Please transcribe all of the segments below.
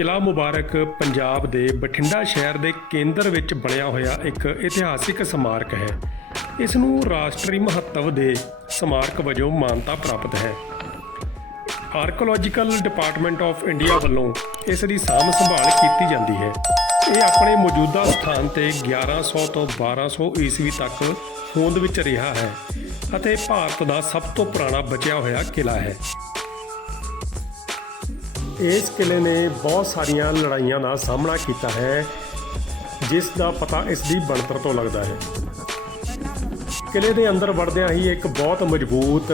ਕਿਲਾ ਮੁਬਾਰਕ ਪੰਜਾਬ ਦੇ ਬਠਿੰਡਾ ਸ਼ਹਿਰ ਦੇ ਕੇਂਦਰ ਵਿੱਚ ਬਣਿਆ ਹੋਇਆ ਇੱਕ ਇਤਿਹਾਸਿਕ ਸਮਾਰਕ ਹੈ। ਇਸ ਨੂੰ ਰਾਸ਼ਟਰੀ ਮਹੱਤਵ ਦੇ ਸਮਾਰਕ ਵਜੋਂ ਮਾਨਤਾ ਪ੍ਰਾਪਤ ਹੈ। ਆਰਕੀਓਲੋਜੀਕਲ ਡਿਪਾਰਟਮੈਂਟ ਆਫ ਇੰਡੀਆ ਵੱਲੋਂ ਇਸ ਦੀ ਸਾਂਭ ਸੰਭਾਲ ਕੀਤੀ ਜਾਂਦੀ ਹੈ। ਇਹ ਆਪਣੇ ਮੌਜੂਦਾ ਸਥਾਨ ਤੇ 1100 ਤੋਂ 1200 ਈਸਵੀ ਤੱਕ ਹੋਂਦ ਵਿੱਚ ਰਿਹਾ ਹੈ ਅਤੇ ਭਾਰਤ ਦਾ ਸਭ ਤੋਂ ਪੁਰਾਣਾ ਬਚਿਆ ਹੋਇਆ ਕਿਲਾ ਹੈ। ਇਸ ਕਿਲੇ ਨੇ ਬਹੁਤ ਸਾਰੀਆਂ ਲੜਾਈਆਂ ਦਾ ਸਾਹਮਣਾ ਕੀਤਾ ਹੈ, ਜਿਸ ਦਾ ਪਤਾ ਇਸ ਦੀ ਬਣਤਰ ਤੋਂ ਲੱਗਦਾ ਹੈ। ਕਿਲੇ ਦੇ ਅੰਦਰ ਵੜਦਿਆਂ ਹੀ ਇੱਕ ਬਹੁਤ ਮਜ਼ਬੂਤ,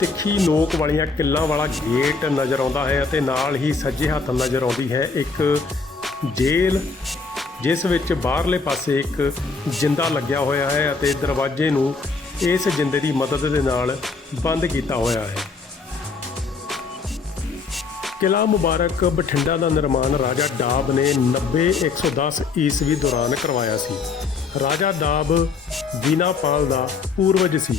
ਤਿੱਖੀ ਨੋਕ ਵਾਲੀਆਂ ਕਿੱਲਾਂ ਵਾਲਾ ਗੇਟ ਨਜ਼ਰ ਆਉਂਦਾ ਹੈ ਅਤੇ ਨਾਲ ਹੀ ਸੱਜੇ ਹੱਥ ਨਜ਼ਰ ਆਉਂਦੀ ਹੈ ਇੱਕ ਜੇਲ੍ਹ, ਜਿਸ ਵਿੱਚ ਬਾਹਰਲੇ ਪਾਸੇ ਇੱਕ ਜਿੰਦਾ ਲੱਗਿਆ ਹੋਇਆ ਹੈ ਅਤੇ ਦਰਵਾਜ਼ੇ ਨੂੰ ਇਸ ਜਿੰਦੇ ਦੀ ਮਦਦ ਦੇ ਨਾਲ ਬੰਦ ਕੀਤਾ ਹੋਇਆ ਹੈ। ਕਿਲਾ ਮੁਬਾਰਕ ਬਠਿੰਡਾ ਦਾ ਨਿਰਮਾਣ ਰਾਜਾ ਡਾਬ ਨੇ 90-110 ਈਸਵੀ ਦੌਰਾਨ ਕਰਵਾਇਆ ਸੀ। ਰਾਜਾ ਡਾਬ ਦੀਨਾਪਾਲ ਦਾ ਪੂਰਵਜ ਸੀ।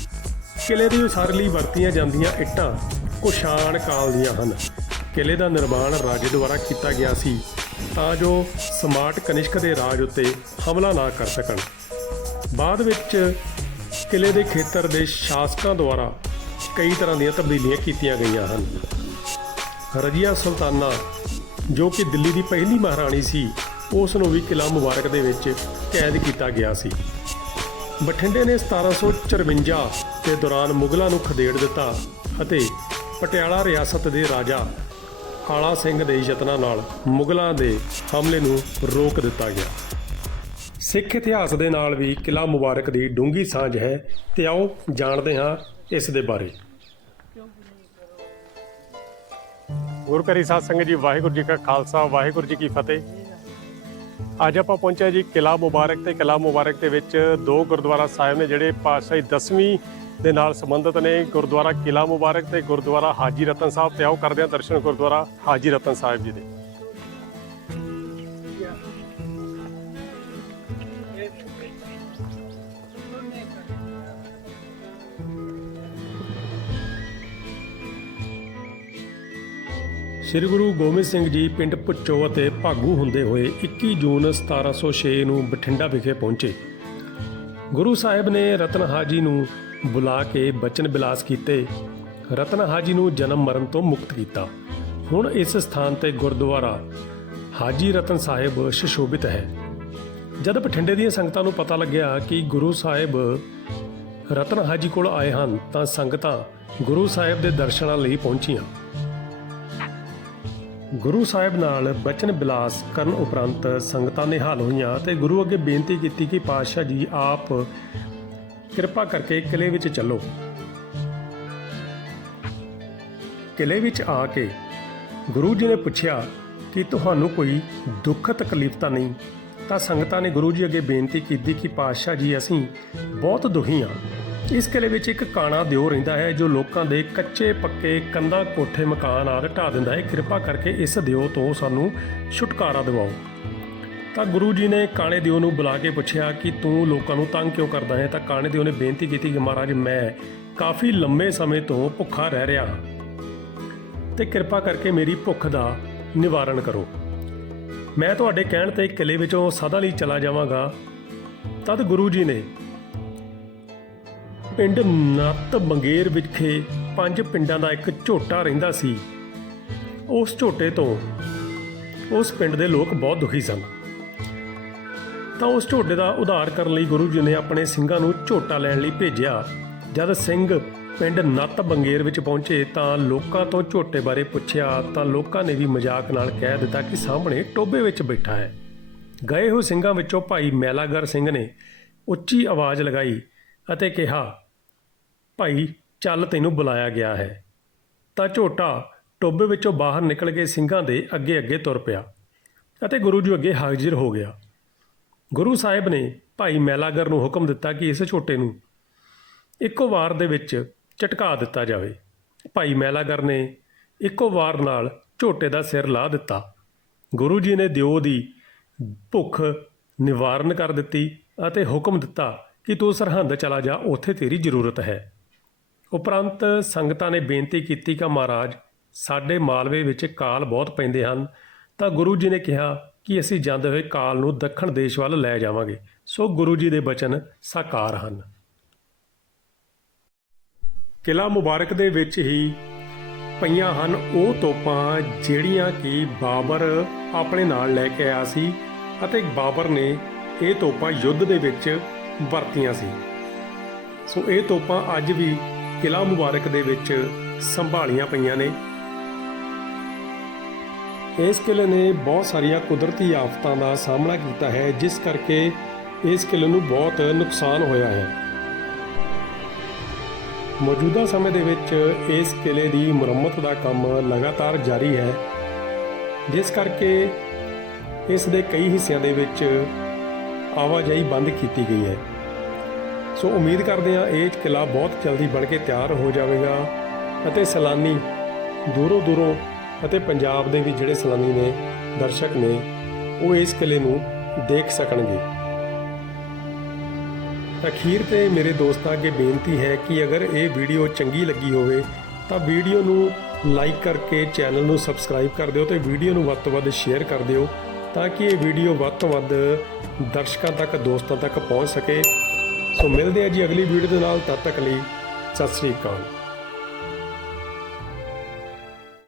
ਕਿਲੇ ਦੀ ਉਸਾਰੀ ਲਈ ਵਰਤੀਆਂ ਜਾਂਦੀਆਂ ਇੱਟਾਂ ਕੁਸ਼ਾਣ ਕਾਲ ਦੀਆਂ ਹਨ। ਕਿਲੇ ਦਾ ਨਿਰਮਾਣ ਰਾਜੇ ਦੁਆਰਾ ਕੀਤਾ ਗਿਆ ਸੀ ਤਾਂ ਜੋ ਸਮਾਰਟ ਕਨਿਸ਼ਕ ਦੇ ਰਾਜ ਉੱਤੇ ਹਮਲਾ ਨਾ ਕਰ ਸਕਣ। ਬਾਅਦ ਵਿੱਚ ਕਿਲੇ ਦੇ ਖੇਤਰ ਦੇ ਸ਼ਾਸਕਾਂ ਦੁਆਰਾ ਕਈ ਤਰ੍ਹਾਂ ਦੀਆਂ ਤਬਦੀਲੀਆਂ ਕੀਤੀਆਂ ਗਈਆਂ ਹਨ। ਰਜੀਆ ਸੁਲਤਾਨਾ, ਜੋ ਕਿ ਦਿੱਲੀ ਦੀ ਪਹਿਲੀ ਮਹਾਰਾਣੀ ਸੀ ਉਸ ਨੂੰ ਵੀ ਕਿਲਾ ਮੁਬਾਰਕ ਦੇ ਵਿੱਚ ਕੈਦ ਕੀਤਾ ਗਿਆ ਸੀ। ਬਠਿੰਡੇ ਨੇ 1754 ਦੇ ਦੌਰਾਨ ਮੁਗਲਾਂ ਨੂੰ ਖਦੇੜ ਦਿੱਤਾ ਅਤੇ ਪਟਿਆਲਾ ਰਿਆਸਤ ਦੇ ਰਾਜਾ ਆਲਾ ਸਿੰਘ ਦੇ ਯਤਨਾਂ ਨਾਲ ਮੁਗਲਾਂ ਦੇ ਹਮਲੇ ਨੂੰ ਰੋਕ ਦਿੱਤਾ ਗਿਆ। ਸਿੱਖ ਇਤਿਹਾਸ ਦੇ ਨਾਲ ਵੀ ਕਿਲਾ ਮੁਬਾਰਕ ਦੀ ਡੂੰਘੀ ਸਾਂਝ ਹੈ ਤੇ ਆਓ ਜਾਣਦੇ ਹਾਂ ਇਸ ਦੇ ਬਾਰੇ। ਗੁਰਕਰੀ ਸਾਧ ਸੰਗਤ ਜੀ, ਵਾਹਿਗੁਰੂ ਜੀ ਕਾ ਖਾਲਸਾ, ਵਾਹਿਗੁਰੂ ਜੀ ਕੀ ਫਤਿਹ। ਅੱਜ ਆਪਾਂ ਪਹੁੰਚਿਆ ਜੀ ਕਿਲਾ ਮੁਬਾਰਕ ਤੇ। ਕਿਲਾ ਮੁਬਾਰਕ ਦੇ ਵਿੱਚ ਦੋ ਗੁਰਦੁਆਰਾ ਸਾਹਿਬ ਨੇ ਜਿਹੜੇ ਪਾਤਸ਼ਾਹੀ 10ਵੀਂ ਦੇ ਨਾਲ ਸੰਬੰਧਿਤ ਨੇ। ਗੁਰਦੁਆਰਾ ਕਿਲਾ ਮੁਬਾਰਕ ਤੇ ਗੁਰਦੁਆਰਾ ਹਾਜੀ ਰਤਨ ਸਾਹਿਬ ਤੇ ਆਓ ਕਰਦੇ ਹਾਂ ਦਰਸ਼ਨ ਗੁਰਦੁਆਰਾ ਹਾਜੀ ਰਤਨ ਸਾਹਿਬ ਜੀ ਦੇ। ਸ੍ਰੀ ਗੁਰੂ ਗੋਬਿੰਦ ਸਿੰਘ ਜੀ ਪਿੰਡ ਪੁੱਚੋ ਅਤੇ ਭਾਗੂ ਹੁੰਦੇ ਹੋਏ 21 ਜੂਨ 1706 ਨੂੰ ਬਠਿੰਡਾ ਵਿਖੇ ਪਹੁੰਚੇ। ਗੁਰੂ ਸਾਹਿਬ ਨੇ ਰਤਨ ਹਾਜੀ ਨੂੰ ਬੁਲਾ ਕੇ ਬਚਨ ਬਿਲਾਸ ਕੀਤੇ। ਰਤਨ ਹਾਜੀ ਨੂੰ ਜਨਮ ਮਰਨ ਤੋਂ ਮੁਕਤ ਕੀਤਾ। ਹੁਣ ਇਸ ਸਥਾਨ ਤੇ ਗੁਰਦੁਆਰਾ ਹਾਜੀ ਰਤਨ ਸਾਹਿਬ ਸ਼ਸ਼ੋਭਿਤ ਹੈ। ਜਦ ਬਠਿੰਡੇ ਦੀਆਂ ਸੰਗਤਾਂ ਨੂੰ ਪਤਾ ਲੱਗਿਆ ਕਿ ਗੁਰੂ ਸਾਹਿਬ ਰਤਨ ਹਾਜੀ ਕੋਲ ਆਏ ਹਨ, ਤਾਂ ਸੰਗਤਾਂ ਗੁਰੂ ਸਾਹਿਬ ਦੇ ਦਰਸ਼ਨਾਂ ਲਈ ਪਹੁੰਚੀਆਂ। ਗੁਰੂ ਸਾਹਿਬ ਨਾਲ ਬਚਨ ਬਿਲਾਸ ਕਰਨ ਉਪਰੰਤ ਸੰਗਤਾਂ ਨਿਹਾਲ ਹੋਈਆਂ ਤੇ ਗੁਰੂ ਅੱਗੇ ਬੇਨਤੀ ਕੀਤੀ ਕਿ ਪਾਤਸ਼ਾਹ ਜੀ ਆਪ ਕਿਰਪਾ ਕਰਕੇ ਕਿਲੇ ਵਿੱਚ ਚੱਲੋ। ਕਿਲੇ ਵਿੱਚ ਆ ਕੇ ਗੁਰੂ ਜੀ ਨੇ ਪੁੱਛਿਆ ਕਿ ਤੁਹਾਨੂੰ ਕੋਈ ਦੁੱਖ ਤਕਲੀਫ ਤਾਂ ਨਹੀਂ? ਤਾਂ ਸੰਗਤਾਂ ਨੇ ਗੁਰੂ ਜੀ ਅੱਗੇ ਬੇਨਤੀ ਕੀਤੀ ਕਿ ਪਾਤਸ਼ਾਹ ਜੀ, ਅਸੀਂ ਬਹੁਤ ਦੁਖੀ ਹਾਂ। ਇਸ ਕਿਲੇ ਵਿੱਚ ਇੱਕ ਕਾਣਾ ਦਿਓ ਰਹਿੰਦਾ ਹੈ, ਜੋ ਲੋਕਾਂ ਦੇ ਕੱਚੇ, ਪੱਕੇ, ਕੰਧਾਂ, ਕੋਠੇ, ਮਕਾਨ ਆਦਿ ਢਾ ਦਿੰਦਾ ਹੈ। ਕਿਰਪਾ ਕਰਕੇ ਇਸ ਦਿਓ ਤੋਂ ਸਾਨੂੰ ਛੁਟਕਾਰਾ ਦਿਵਾਓ। ਤਾਂ ਗੁਰੂ ਜੀ ਨੇ ਕਾਣੇ ਦਿਓ ਨੂੰ ਬੁਲਾ ਕੇ ਪੁੱਛਿਆ ਕਿ ਤੂੰ ਲੋਕਾਂ ਨੂੰ ਤੰਗ ਕਿਉਂ ਕਰਦਾ ਹੈ? ਤਾਂ ਕਾਣੇ ਦਿਓ ਨੇ ਬੇਨਤੀ ਕੀਤੀ ਕਿ ਮਹਾਰਾਜ, ਮੈਂ ਕਾਫੀ ਲੰਮੇ ਸਮੇਂ ਤੋਂ ਭੁੱਖਾ ਰਹਿ ਰਿਹਾ ਹਾਂ। ਤੇ ਕਿਰਪਾ ਕਰਕੇ ਮੇਰੀ ਭੁੱਖ ਦਾ ਨਿਵਾਰਨ ਕਰੋ। ਮੈਂ ਤੁਹਾਡੇ ਕਹਿਣ ਤੇ ਕਿਲੇ ਵਿੱਚੋਂ ਸਦਾ ਲਈ ਚਲਾ ਜਾਵਾਂਗਾ। ਤਦ ਗੁਰੂ ਜੀ ਨੇ ਪਿੰਡ ਨੱਤ ਬੰਗੇਰ ਵਿਖੇ ਪੰਜ ਪਿੰਡਾਂ ਦਾ ਇੱਕ ਝੋਟਾ ਰਹਿੰਦਾ ਸੀ। ਉਸ ਝੋਟੇ ਤੋਂ ਉਸ ਪਿੰਡ ਦੇ ਲੋਕ ਬਹੁਤ ਦੁਖੀ ਸਨ। ਤਾਂ ਉਸ ਝੋਟੇ ਦਾ ਉਧਾਰ ਕਰਨ ਲਈ ਗੁਰੂ ਜੀ ਨੇ ਆਪਣੇ ਸਿੰਘਾਂ ਨੂੰ ਝੋਟਾ ਲੈਣ ਲਈ ਭੇਜਿਆ। ਜਦ ਸਿੰਘ ਪਿੰਡ ਨੱਤ ਬੰਗੇਰ ਵਿੱਚ ਪਹੁੰਚੇ ਤਾਂ ਲੋਕਾਂ ਤੋਂ ਝੋਟੇ ਬਾਰੇ ਪੁੱਛਿਆ ਤਾਂ ਲੋਕਾਂ ਨੇ ਵੀ ਮਜ਼ਾਕ ਨਾਲ ਕਹਿ ਦਿੱਤਾ ਕਿ ਸਾਹਮਣੇ ਟੋਬੇ ਵਿੱਚ ਬੈਠਾ ਹੈ। ਗਏ ਹੋਏ ਸਿੰਘਾਂ ਵਿੱਚੋਂ ਭਾਈ ਮੈਲਾਗਰ ਸਿੰਘ ਨੇ ਉੱਚੀ ਆਵਾਜ਼ ਲਗਾਈ ਅਤੇ ਕਿਹਾ ਭਾਈ, ਚੱਲ ਤੈਨੂੰ ਬੁਲਾਇਆ ਗਿਆ ਹੈ। ਤਾਂ ਝੋਟਾ ਟੋਬੇ ਵਿੱਚੋਂ ਬਾਹਰ ਨਿਕਲ ਕੇ ਸਿੰਘਾਂ ਦੇ ਅੱਗੇ ਅੱਗੇ ਤੁਰ ਪਿਆ ਅਤੇ ਗੁਰੂ ਜੀ ਅੱਗੇ ਹਾਜ਼ਰ ਹੋ ਗਿਆ। ਗੁਰੂ ਸਾਹਿਬ ਨੇ ਭਾਈ ਮੈਲਾਗਰ ਨੂੰ ਹੁਕਮ ਦਿੱਤਾ ਕਿ ਇਸ ਝੋਟੇ ਨੂੰ ਇੱਕੋ ਵਾਰ ਦੇ ਵਿੱਚ ਝਟਕਾ ਦਿੱਤਾ ਜਾਵੇ। ਭਾਈ ਮੈਲਾਗਰ ਨੇ ਇੱਕੋ ਵਾਰ ਨਾਲ ਝੋਟੇ ਦਾ ਸਿਰ ਲਾ ਦਿੱਤਾ। ਗੁਰੂ ਜੀ ਨੇ ਦਿਓ ਦੀ ਭੁੱਖ ਨਿਵਾਰਨ ਕਰ ਦਿੱਤੀ ਅਤੇ ਹੁਕਮ ਦਿੱਤਾ ਕਿ ਤੂੰ ਸਰਹੰਦ ਚਲਾ ਜਾ, ਉੱਥੇ ਤੇਰੀ ਜ਼ਰੂਰਤ ਹੈ। ਉਪਰੰਤ ਸੰਗਤਾਂ ਨੇ ਬੇਨਤੀ ਕੀਤੀ ਕਿ ਮਹਾਰਾਜ, ਸਾਡੇ ਮਾਲਵੇ ਵਿੱਚ ਕਾਲ ਬਹੁਤ ਪੈਂਦੇ ਹਨ। ਤਾਂ ਗੁਰੂ ਜੀ ਨੇ ਕਿਹਾ ਕਿ ਅਸੀਂ ਜਾਂਦੇ ਹੋਏ ਕਾਲ ਨੂੰ ਦੱਖਣ ਦੇਸ਼ ਵੱਲ ਲੈ ਜਾਵਾਂਗੇ। ਸੋ ਗੁਰੂ ਜੀ ਦੇ ਬਚਨ ਸਾਕਾਰ ਹਨ। ਕਿਲਾ ਮੁਬਾਰਕ ਦੇ ਵਿੱਚ ਹੀ ਪਈਆਂ ਹਨ ਉਹ ਤੋਪਾਂ ਜਿਹੜੀਆਂ ਕਿ ਬਾਬਰ ਆਪਣੇ ਨਾਲ ਲੈ ਕੇ ਆਇਆ ਸੀ ਅਤੇ ਬਾਬਰ ਨੇ ਇਹ ਤੋਪਾਂ ਯੁੱਧ ਦੇ ਵਿੱਚ ਵਰਤੀਆਂ ਸੀ। ਸੋ ਇਹ ਤੋਪਾਂ ਅੱਜ ਵੀ ਕਿਲਾ ਮੁਬਾਰਕ ਦੇ ਵਿੱਚ ਸੰਭਾਲੀਆਂ ਪਈਆਂ ਨੇ। ਇਸ ਕਿਲੇ ਨੇ ਬਹੁਤ ਸਾਰੀਆਂ ਕੁਦਰਤੀ ਆਫਤਾਂ ਦਾ ਸਾਹਮਣਾ ਕੀਤਾ ਹੈ, ਜਿਸ ਕਰਕੇ ਇਸ ਕਿਲੇ ਨੂੰ ਬਹੁਤ ਨੁਕਸਾਨ ਹੋਇਆ ਹੈ। ਮੌਜੂਦਾ ਸਮੇਂ ਦੇ ਵਿੱਚ ਇਸ ਕਿਲੇ ਦੀ ਮੁਰੰਮਤ ਦਾ ਕੰਮ ਲਗਾਤਾਰ ਜਾਰੀ ਹੈ, ਜਿਸ ਕਰਕੇ ਇਸ ਦੇ ਕਈ ਹਿੱਸਿਆਂ ਦੇ ਵਿੱਚ ਆਵਾਜਾਈ ਬੰਦ ਕੀਤੀ ਗਈ ਹੈ। ਸੋ ਉਮੀਦ ਕਰਦੇ ਹਾਂ ਇਹ ਕਿਲਾ ਬਹੁਤ ਜਲਦੀ ਬਣ ਕੇ ਤਿਆਰ ਹੋ ਜਾਵੇਗਾ ਅਤੇ ਸੈਲਾਨੀ ਦੂਰੋਂ ਦੂਰੋਂ ਅਤੇ ਪੰਜਾਬ ਦੇ ਵੀ ਜਿਹੜੇ ਸੈਲਾਨੀ ਨੇ, ਦਰਸ਼ਕ ਨੇ, ਉਹ ਇਸ ਕਿਲੇ ਨੂੰ ਦੇਖ ਸਕਣਗੇ। ਅਖੀਰ ਤੇ ਮੇਰੇ ਦੋਸਤਾਂ, ਅੱਗੇ ਬੇਨਤੀ ਹੈ ਕਿ ਅਗਰ ਇਹ ਵੀਡੀਓ ਚੰਗੀ ਲੱਗੀ ਹੋਵੇ, ਤਾਂ ਵੀਡੀਓ ਨੂੰ ਲਾਈਕ ਕਰਕੇ ਚੈਨਲ ਨੂੰ ਸਬਸਕ੍ਰਾਈਬ ਕਰ ਦਿਓ ਤੇ ਵੀਡੀਓ ਨੂੰ ਵੱਧ ਤੋਂ ਵੱਧ ਸ਼ੇਅਰ ਕਰ ਦਿਓ, ਤਾਂ ਕਿ ਇਹ ਵੀਡੀਓ ਵੱਧ ਤੋਂ ਵੱਧ ਦਰਸ਼ਕਾਂ ਤੱਕ, ਦੋਸਤਾਂ ਤੱਕ ਪਹੁੰਚ ਸਕੇ। ਸੋ ਮਿਲਦੇ ਆ ਜੀ ਅਗਲੀ ਵੀਡੀਓ ਦੇ ਨਾਲ ਤਦ ਤੱਕ ਲਈ ਸਤਿ ਸ੍ਰੀ ਅਕਾਲ।